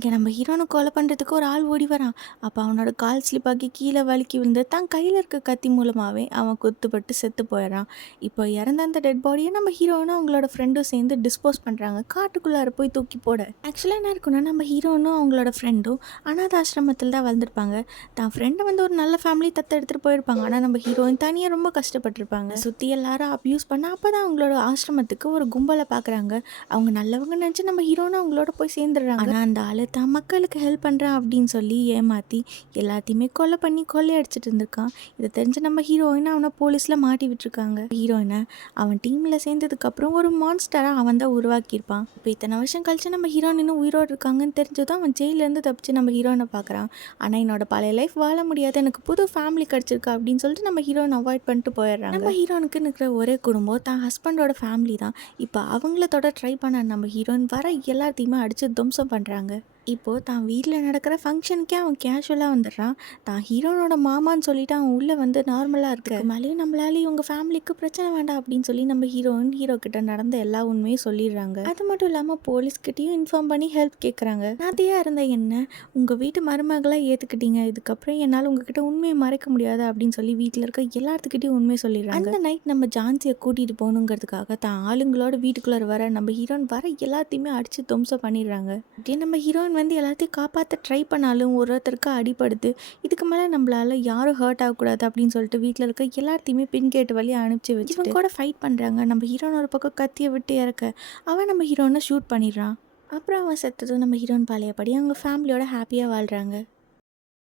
இங்கே நம்ம ஹீரோனை கொலை பண்ணுறதுக்கு ஒரு ஆள் ஓடி வரான். அப்போ அவனோட கால் ஸ்லிப் ஆகி கீழே வழுக்கி விழுந்து தான் கையில் இருக்க கத்தி மூலமாகவே அவன் குத்துப்பட்டு செத்து போயிடுறான். இப்போ இறந்த அந்த டெட் பாடியை நம்ம ஹீரோனும் அவங்களோட ஃப்ரெண்டும் சேர்ந்து டிஸ்போஸ் பண்ணுறாங்க, காட்டுக்குள்ளார போய் தூக்கி போட. ஆக்சுவலாக என்ன இருக்குன்னா, நம்ம ஹீரோனும் அவங்களோட ஃப்ரெண்டும் அனாத ஆசிரமத்தில் தான் வளர்ந்துருப்பாங்க. தான் ஃப்ரெண்டை வந்து ஒரு நல்ல ஃபேமிலி எடுத்துகிட்டு போயிருப்பாங்க. ஆனால் நம்ம ஹீரோயின் தனியாக ரொம்ப கஷ்டப்பட்டிருப்பாங்க. சுற்றி எல்லாரும் அப்யூஸ் பண்ண அப்போ தான் அவங்களோட ஆசிரமத்துக்கு ஒரு கும்பலை பார்க்குறாங்க. அவங்க நல்லவங்க நினச்சி நம்ம ஹீரோனும் அவங்களோட போய் சேர்ந்துடுறாங்க. ஆனால் அந்த ஆள் தான் மக்களுக்கு ஹெல்ப் பண்ணுறான் அப்படின்னு சொல்லி ஏமாற்றி எல்லாத்தையுமே கொலை பண்ணி கொள்ளையடிச்சிட்டு இருந்திருக்கான். இதை தெரிஞ்ச நம்ம ஹீரோயினை அவனை போலீஸில் மாட்டி விட்டுருக்காங்க. ஹீரோயினை அவன் டீமில் சேர்ந்ததுக்கப்புறம் ஒரு மான்ஸ்டராக அவன் தான் உருவாக்கியிருப்பான். இப்போ இத்தனை வருஷம் கழிச்சு நம்ம ஹீரோயின் உயிரோடு இருக்காங்கன்னு தெரிஞ்சதும் அவன் ஜெயிலேருந்து தப்பிச்சு நம்ம ஹீரோயினை பார்க்குறான். ஆனால் என்னோட பழைய லைஃப் வாழ முடியாது, எனக்கு புது ஃபேமிலி கிடச்சிருக்கா அப்படின்னு சொல்லிட்டு நம்ம ஹீரோயின் அவாய்ட் பண்ணிட்டு போயிடுறாங்க. நம்ம ஹீரோனுக்கு இருக்கிற ஒரே குடும்பம் தான் ஹஸ்பண்டோட ஃபேமிலி தான். இப்போ அவங்கள தொட ட்ரை பண்ண நம்ம ஹீரோயின் வர எல்லாத்தையுமே அடித்து துவம்சம் பண்ணுறாங்க. இப்போது தான் வீட்டில் நடக்கிற ஃபங்க்ஷனுக்கே அவன் கேஷுவலாக வந்துடுறான். தான் ஹீரோனோட மாமான்னு சொல்லிட்டு அவன் உள்ளே வந்து நார்மலாக இருக்கு. மேலேயும் நம்மளால இவங்க ஃபேமிலிக்கு பிரச்சனை வேண்டாம் அப்படின்னு சொல்லி நம்ம ஹீரோ கிட்ட நடந்த எல்லா உண்மையும் சொல்லிடுறாங்க. அது மட்டும் இல்லாமல் போலீஸ்கிட்டையும் இன்ஃபார்ம் பண்ணி ஹெல்ப் கேட்குறாங்க. நாத்தியாக இருந்த என்ன உங்கள் வீட்டு மருமகளாக ஏற்றுக்கிட்டீங்க, இதுக்கப்புறம் என்னால் உங்ககிட்ட உண்மையை மறைக்க முடியாது அப்படின்னு சொல்லி வீட்டில் இருக்க எல்லாத்துக்கிட்டையும் உண்மையை சொல்லிடுறாங்க. அந்த நைட் நம்ம ஜான்சியை கூட்டிகிட்டு போகணுங்கிறதுக்காக தான் ஆளுங்களோட வீட்டுக்குள்ளே வர நம்ம ஹீரோயின் வர எல்லாத்தையுமே அடித்து துவம்சம் பண்ணிடுறாங்க. அப்படியே நம்ம ஹீரோயின் வந்து எல்லாத்தையும் காப்பாற்ற ட்ரை பண்ணாலும் ஒருத்தருக்கு அடிப்படுது. இதுக்கு மேலே நம்மளால் யாரும் ஹர்ட் ஆகக்கூடாது அப்படின்னு சொல்லிட்டு வீட்டில் இருக்க எல்லாத்தையுமே பின்கேட்டு வழியாக அனுப்பிச்சி வச்சு இவங்க கூட ஃபைட் பண்ணுறாங்க. நம்ம ஹீரோன் ஒரு பக்கம் கத்தியை விட்டு இறக்க அவன் நம்ம ஹீரோனை ஷூட் பண்ணிடுறான். அப்புறம் அவன் செத்ததும் நம்ம ஹீரோயின் பழையபடி அவங்க ஃபேமிலியோட ஹாப்பியாக வாழ்கிறாங்க.